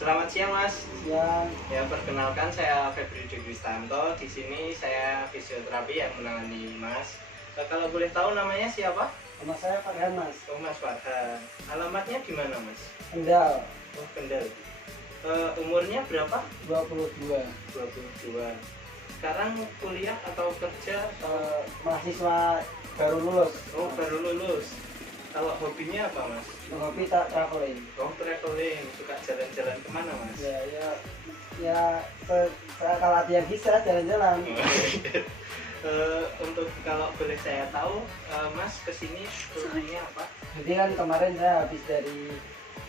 Selamat siang Mas. Siang. Ya perkenalkan saya Febri Kristanto. Di sini saya fisioterapi yang menangani Mas. Kalau boleh tahu namanya siapa? Nama saya Farhan, Mas. Oh Mas Farhan. Alamatnya di mana Mas? Kendal. Oh Kendal. Umurnya berapa? 22. 22. Sekarang kuliah atau kerja atau? Mahasiswa baru lulus. Oh baru lulus. Kalau hobinya apa Mas? Hobi tak traveling. Oh traveling. Suka jalan-jalan kemana Mas? Kalau latihan bisa jalan-jalan. Untuk kalau boleh saya tahu, Mas kesini tujuannya apa? Jadi kan kemarin saya habis dari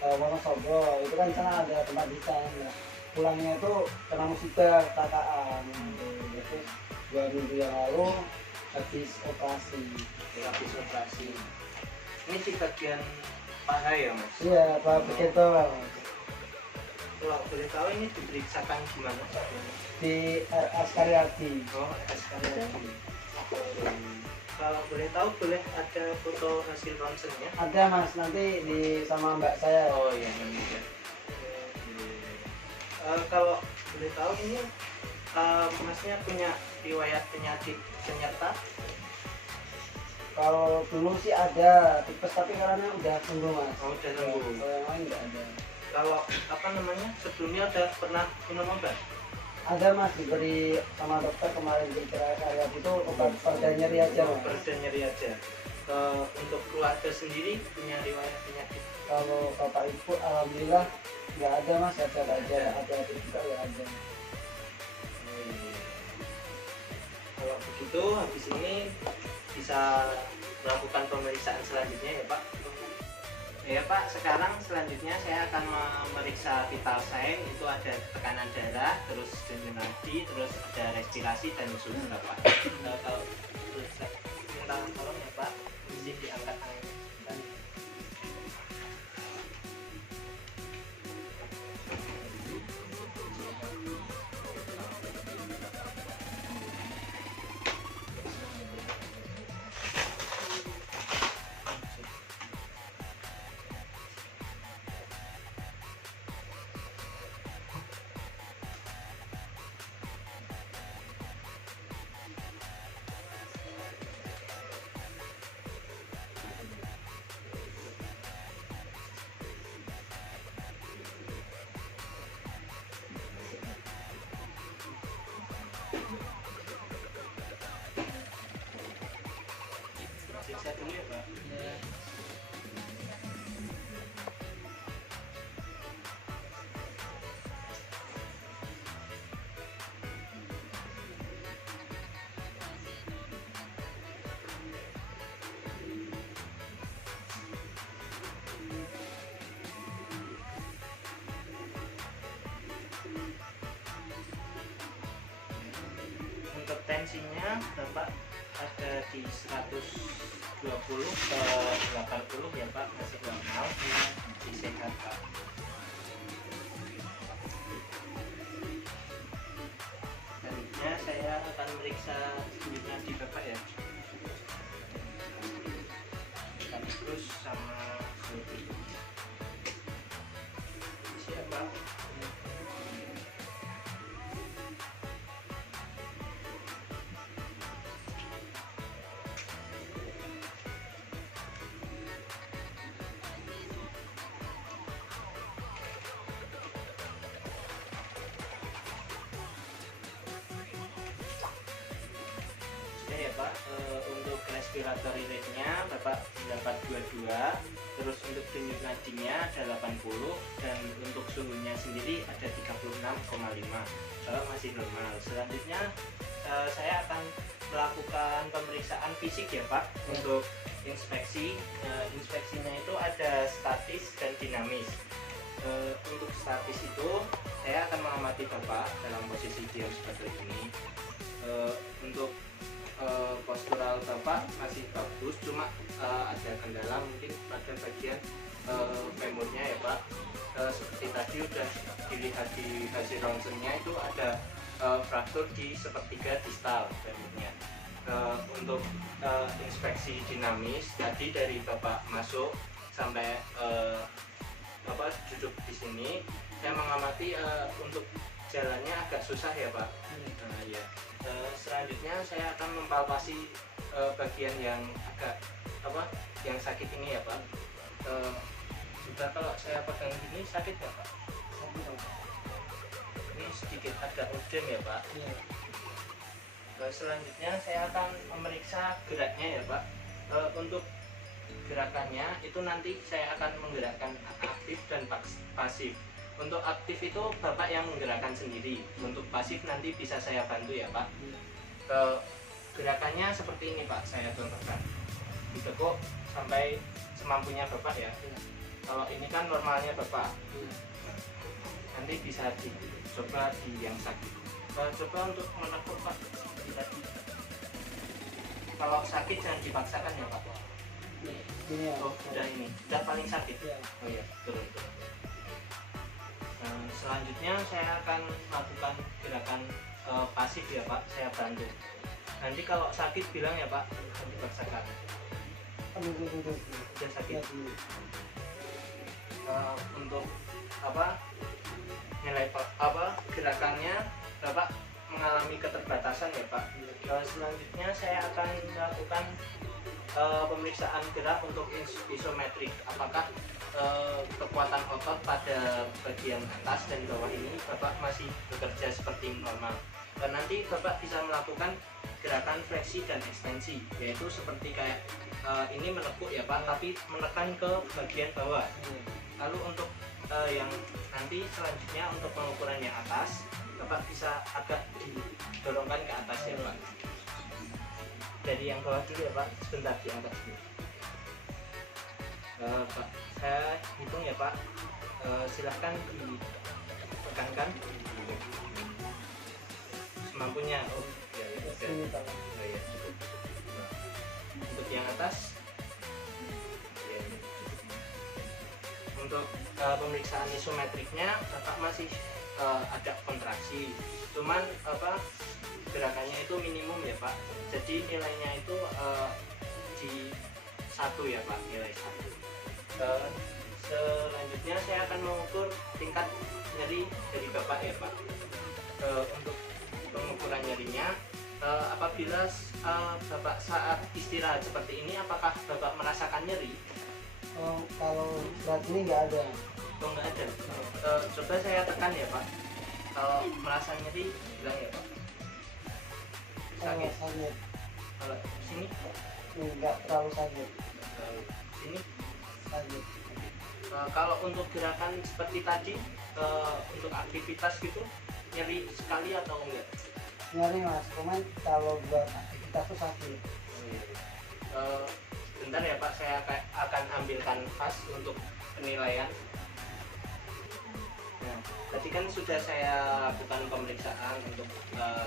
Wonosobo, itu kan sana ada tempat desain. Nah, pulangnya itu kena musibah kecelakaan. Terus 2 minggu yang lalu habis operasi. Habis operasi. Ini di bagian paha ya Mas? Iya, Pak begitu. Kalau boleh tahu ini diperiksakan gimana? Di RS Karyadi. Oh, SKLD. Kalau boleh tahu boleh ada foto hasil ronsennya? Ada Mas, nanti sama mbak saya. Oh iya nanti ya. Kalau boleh tahu ini Masnya punya riwayat penyakit penyerta? Kalau dulu sih ada tipes, tapi karena udah sembuh Mas. Oh udah sembuh. Kalau yang lain nggak ada. Kalau apa namanya sebelumnya ada pernah minum obat? Ada Mas, diberi sama dokter kemarin di saya itu obat perda nyeri aja Mas. Perda nyeri aja. Untuk keluarga sendiri punya riwayat penyakit? Kalau bapak ibu alhamdulillah nggak ada Mas, sehat aja. Ada juga nggak ada. Kalau begitu habis ini bisa melakukan pemeriksaan selanjutnya ya Pak. Ya Pak, sekarang selanjutnya saya akan memeriksa vital sign. Itu ada tekanan darah, terus denyut nadi, terus ada respirasi dan suhu Pak. Kalau minta tolong ya Pak, izin diangkat tangan. Periksa dulu ya Pak. Untuk tensinya Bapak ada di 120 ke 80 ya Pak, masih normal, masih sehat Pak. Selanjutnya saya akan meriksa denyut nadi Bapak ya, sekaligus sama suhu. Siap Pak. Ya Pak, untuk respiratory rate-nya Bapak dapat 22, terus untuk denyut nadinya ada 80, dan untuk suhunya sendiri ada 36,5. Kalau masih normal. Selanjutnya saya akan melakukan pemeriksaan fisik ya Pak. Untuk inspeksi, inspeksinya itu ada statis dan dinamis. Untuk statis itu saya akan mengamati Bapak dalam posisi diam seperti ini. Untuk postural Bapak masih bagus, cuma ada kendala mungkin pada bagian femurnya ya Pak. Seperti tadi udah dilihat di hasil ronsennya, itu ada fraktur di sepertiga distal femurnya. Untuk inspeksi dinamis tadi dari Bapak masuk sampai Bapak duduk di sini, saya mengamati untuk jalannya agak susah ya Pak. Nah, ya. Selanjutnya saya akan mempalpasi bagian yang agak yang sakit ini ya Pak. Juga kalau saya pegang gini sakit nggak Pak? Ini sedikit agak udem ya Pak. Selanjutnya saya akan memeriksa geraknya ya Pak. Untuk gerakannya itu nanti saya akan menggerakkan aktif dan pasif. Untuk aktif itu Bapak yang menggerakkan sendiri. Untuk pasif nanti bisa saya bantu ya Pak. Gerakannya seperti ini Pak, saya contohkan. Ditekuk sampai semampunya Bapak ya. Kalau ini kan normalnya Bapak. Nanti bisa dicoba di yang sakit. Coba untuk menekuk Pak. Kalau sakit jangan dipaksakan ya Pak. Oh, udah ini, udah paling sakit. Oh iya, turun. Selanjutnya saya akan melakukan gerakan pasif ya Pak, saya bantu. Nanti kalau sakit bilang ya Pak, jangan dipaksakan. Udah sakit. Untuk nilai gerakannya Bapak mengalami keterbatasan ya Pak. Selanjutnya saya akan melakukan pemeriksaan gerak untuk isometrik. Apakah kekuatan otot pada bagian atas dan bawah ini Bapak masih bekerja seperti normal. Dan nanti Bapak bisa melakukan gerakan fleksi dan ekstensi, yaitu seperti kayak ini menekuk ya Pak, tapi menekan ke bagian bawah. Lalu untuk yang nanti selanjutnya untuk pengukuran yang atas, Bapak bisa agak didorongkan ke atas ya Pak. Dari yang bawah dulu ya Pak, sebentar diangkat dulu. Pak, saya hitung ya Pak. Silahkan dipegangkan semampunya. Oh ya, oh, ya. Untuk yang atas ya, untuk pemeriksaan isometriknya Bapak masih ada kontraksi, cuman gerakannya itu minimum ya Pak. Jadi nilainya itu di 1 ya Pak, nilai 1. Selanjutnya saya akan mengukur tingkat nyeri dari Bapak ya Pak. Untuk pengukuran nyerinya, apabila Bapak saat istirahat seperti ini, apakah Bapak merasakan nyeri? Kalau saat ini nggak ada. Oh, nggak ada. Coba saya tekan ya Pak. Kalau merasa nyeri bilang ya Pak. Sakit. Kalau sini Nggak terlalu sakit. Sini Sakit. kalau untuk gerakan seperti tadi, untuk aktivitas gitu nyeri sekali atau enggak? Nyari Mas, cuman kalau buat aktivitas tuh sakit. Bentar ya Pak, saya akan ambilkan vas untuk penilaian. Nah, tadi kan sudah saya lakukan pemeriksaan untuk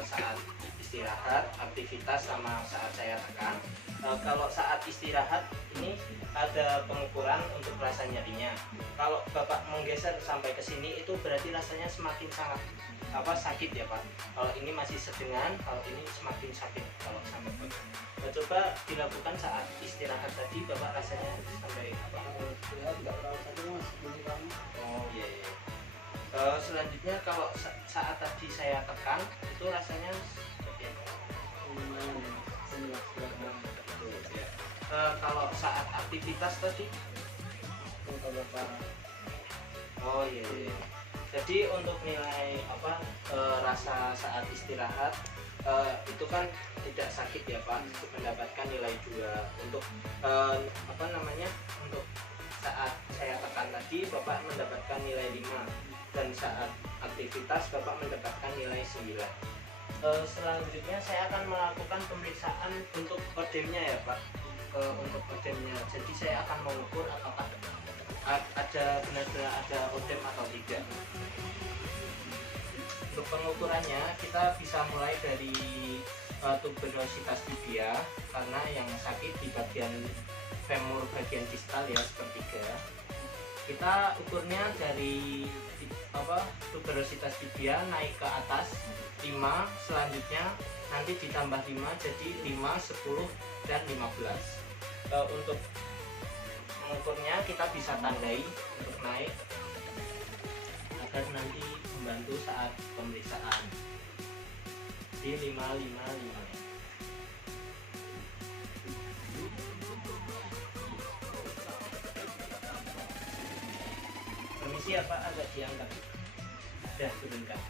saat istirahat, aktivitas, sama saat saya tekan. Kalau saat istirahat ini ada pengukuran untuk rasa nyerinya. Kalau Bapak menggeser sampai ke sini itu berarti rasanya semakin sangat sakit ya Pak. Kalau ini masih sedengan, kalau ini semakin sakit kalau sampai pegang. Coba dilakukan saat istirahat tadi, Bapak rasanya sampai apa? Istirahat nggak terlalu sakit Mas, ini kamu. Oh iya. Selanjutnya kalau saat tadi saya tekan itu rasanya seperti apa? Kalau saat aktivitas tadi, oh iya. Jadi untuk nilai rasa saat istirahat itu kan tidak sakit ya Pak, mendapatkan nilai 2. Untuk untuk saat saya tekan tadi Bapak mendapatkan nilai 5, dan saat aktivitas Bapak mendapatkan nilai 9. Selanjutnya saya akan melakukan pemeriksaan untuk odemnya ya Pak. Untuk odemnya, jadi saya akan mengukur apakah ada benar-benar ada odem atau tidak. Untuk pengukurannya kita bisa mulai dari tuberositas tibia, karena yang sakit di bagian femur bagian distal ya, sepertiga. Kita ukurnya dari tuberositas tibia naik ke atas 5, selanjutnya nanti ditambah 5 jadi 5, 10, dan 15. Untuk mengukurnya kita bisa tandai untuk naik agar nanti membantu saat pemeriksaan di 555. Permisi ya Pak, agak diangkat. Sudah turunkan.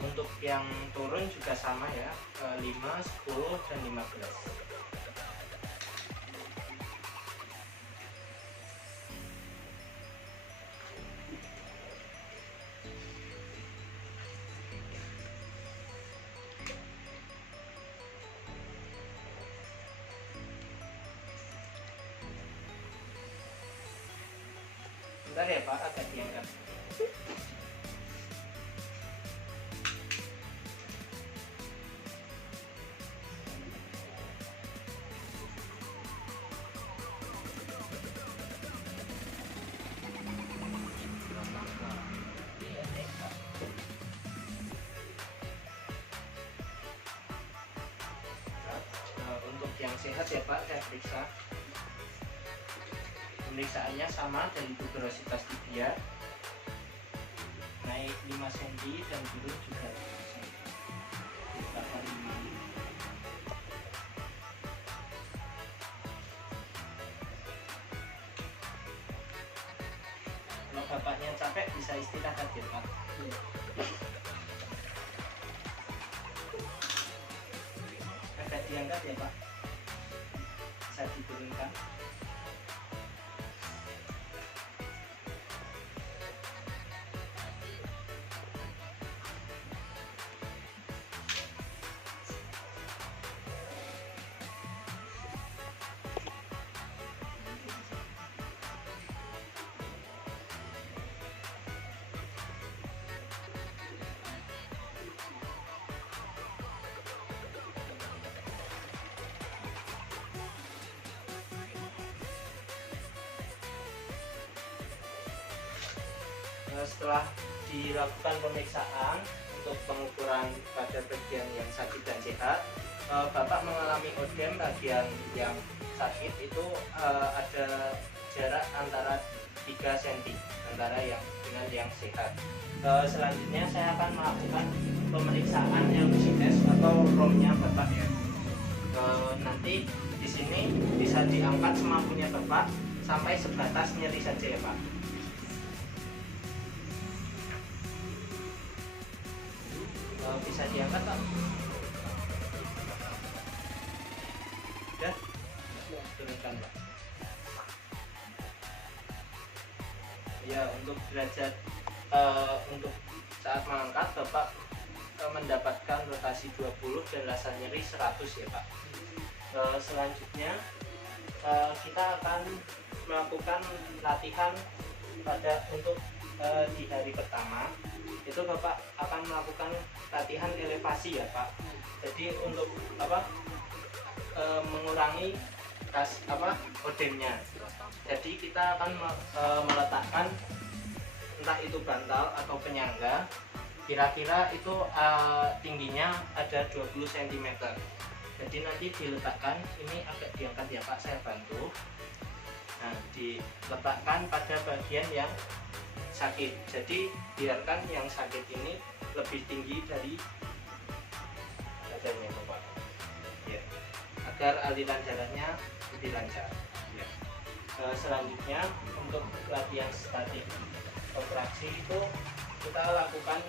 Untuk yang turun juga sama ya, 5, 10, dan 15. Bentar ya Pak, agak diangkat. Untuk yang sehat ya Pak, saya periksa. Pemeriksaannya sama dari tuberositas tibia, naik 5 cm dan turun juga 5 cm. Kalau bapaknya capek bisa istirahat ya Pak. Agak diangkat ya Pak, bisa diturunkan. Setelah dilakukan pemeriksaan untuk pengukuran pada bagian yang sakit dan sehat, Bapak mengalami odem bagian yang sakit itu ada jarak antara 3 cm antara yang dengan yang sehat. Selanjutnya saya akan melakukan pemeriksaan LCS atau ROM-nya Bapak ya. Nanti di sini bisa diangkat semampunya Bapak sampai sebatas nyeri saja ya Pak. Bisa diangkat Pak? Sudah? Turunkan Pak. Ya, untuk derajat untuk saat mengangkat Bapak mendapatkan rotasi 20 dan rasa nyeri 100 ya Pak. Selanjutnya kita akan melakukan latihan untuk di hari pertama itu Bapak akan melakukan latihan elevasi ya Pak. Jadi untuk mengurangi odemnya. Jadi kita akan meletakkan entah itu bantal atau penyangga, kira-kira itu tingginya ada 20 cm. Jadi nanti diletakkan, ini agak diangkat ya Pak, saya bantu. Nah, diletakkan pada bagian yang sakit. Jadi biarkan yang sakit ini lebih tinggi dari badannya Bapak ya, agar aliran darahnya lebih lancar ya. Selanjutnya untuk latihan statik kontraksi itu kita lakukan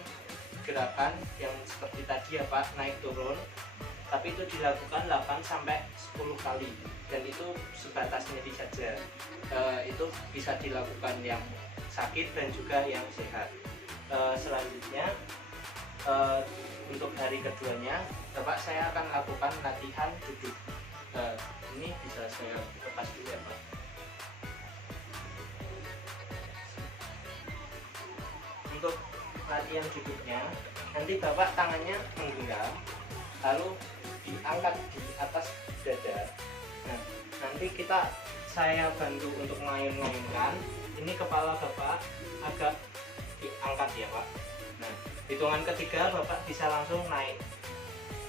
gerakan yang seperti tadi ya Pak, naik turun, tapi itu dilakukan 8 sampai 10 kali dan itu sebatas nyeri saja. Itu bisa dilakukan yang sakit dan juga yang sehat. Selanjutnya untuk hari keduanya Bapak saya akan lakukan latihan duduk. Ini bisa saya lepas dulu ya Pak. Untuk latihan duduknya nanti Bapak tangannya menggenggam lalu diangkat di atas dada. Nah, nanti saya bantu untuk ngayun-ngayunkan. Ini kepala Bapak agak diangkat ya Pak. Nah, hitungan ketiga Bapak bisa langsung naik.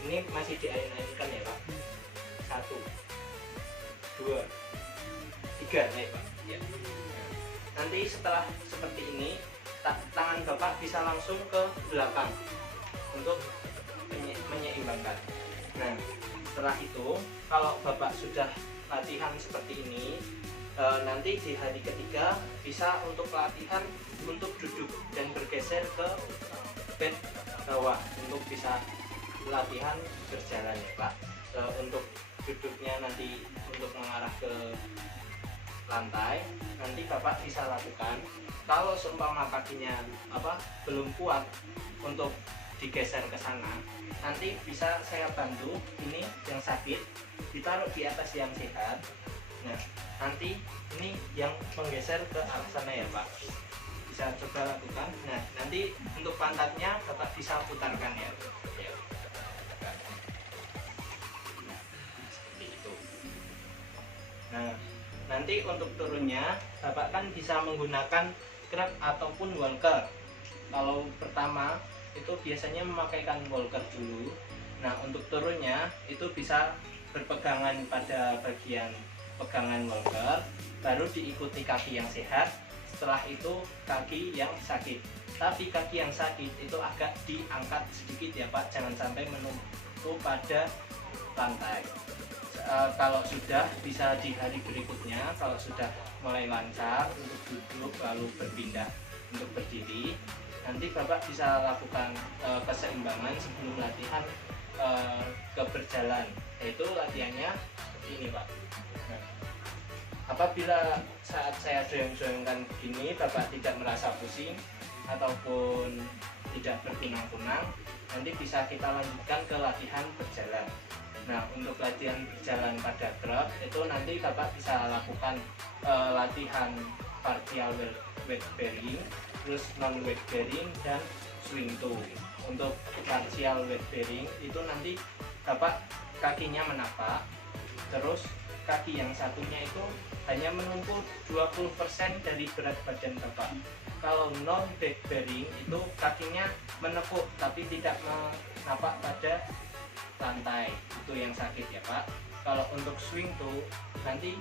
Ini masih diayun-ayunkan ya Pak. 1, 2, 3 naik Pak ya. Nanti setelah seperti ini tangan Bapak bisa langsung ke belakang untuk menyeimbangkan. Nah, setelah itu kalau Bapak sudah latihan seperti ini, nanti di hari ketiga bisa untuk latihan untuk duduk dan bergeser ke bed bawah untuk bisa latihan berjalan ya Pak. Untuk duduknya nanti untuk mengarah ke lantai, nanti Bapak bisa lakukan. Kalau seumpama kakinya belum kuat untuk digeser ke sana, nanti bisa saya bantu ini yang sakit ditaruh di atas yang sehat. Nah, nanti ini yang menggeser ke arah sana ya Pak, bisa coba lakukan. Nah, nanti untuk pantatnya Bapak bisa putarkan ya, nah, seperti itu. Nah, nanti untuk turunnya Bapak kan bisa menggunakan grab ataupun walker. Kalau pertama itu biasanya memakaikan walker dulu. Nah, untuk turunnya itu bisa berpegangan pada bagian pegangan walker, baru diikuti kaki yang sehat, setelah itu kaki yang sakit. Tapi kaki yang sakit itu agak diangkat sedikit ya Pak, jangan sampai menumpuk pada lantai. Kalau sudah bisa di hari berikutnya, kalau sudah mulai lancar untuk duduk lalu berpindah untuk berdiri, nanti Bapak bisa lakukan keseimbangan sebelum latihan ke berjalan, yaitu latihannya seperti ini Pak. Nah, apabila saat saya doyong-doyongkan begini Bapak tidak merasa pusing ataupun tidak berkunang-kunang, nanti bisa kita lanjutkan ke latihan berjalan. Nah, untuk latihan berjalan pada grab itu nanti Bapak bisa lakukan latihan partial weight bearing, terus non weight bearing, dan swing toe. Untuk partial weight bearing itu nanti Bapak kakinya menapak, terus kaki yang satunya itu hanya menumpuk 20% dari berat badan Bapak. Kalau non weight bearing itu kakinya menepuk tapi tidak menapak pada lantai, itu yang sakit ya Pak. Kalau untuk swing toe nanti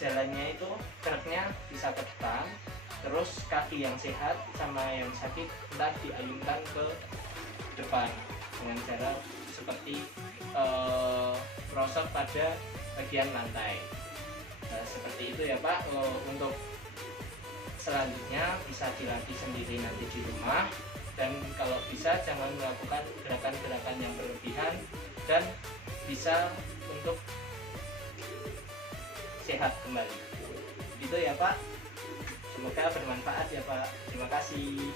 jalannya itu geraknya bisa ke depan, terus kaki yang sehat sama yang sakit entah diayunkan ke depan dengan cara seperti merosot pada bagian lantai. Nah, seperti itu ya Pak. Untuk selanjutnya bisa dilatih sendiri nanti di rumah, dan kalau bisa jangan melakukan gerakan-gerakan yang berlebihan dan bisa untuk sehat kembali. Itu ya Pak. Semoga bermanfaat ya Pak. Terima kasih.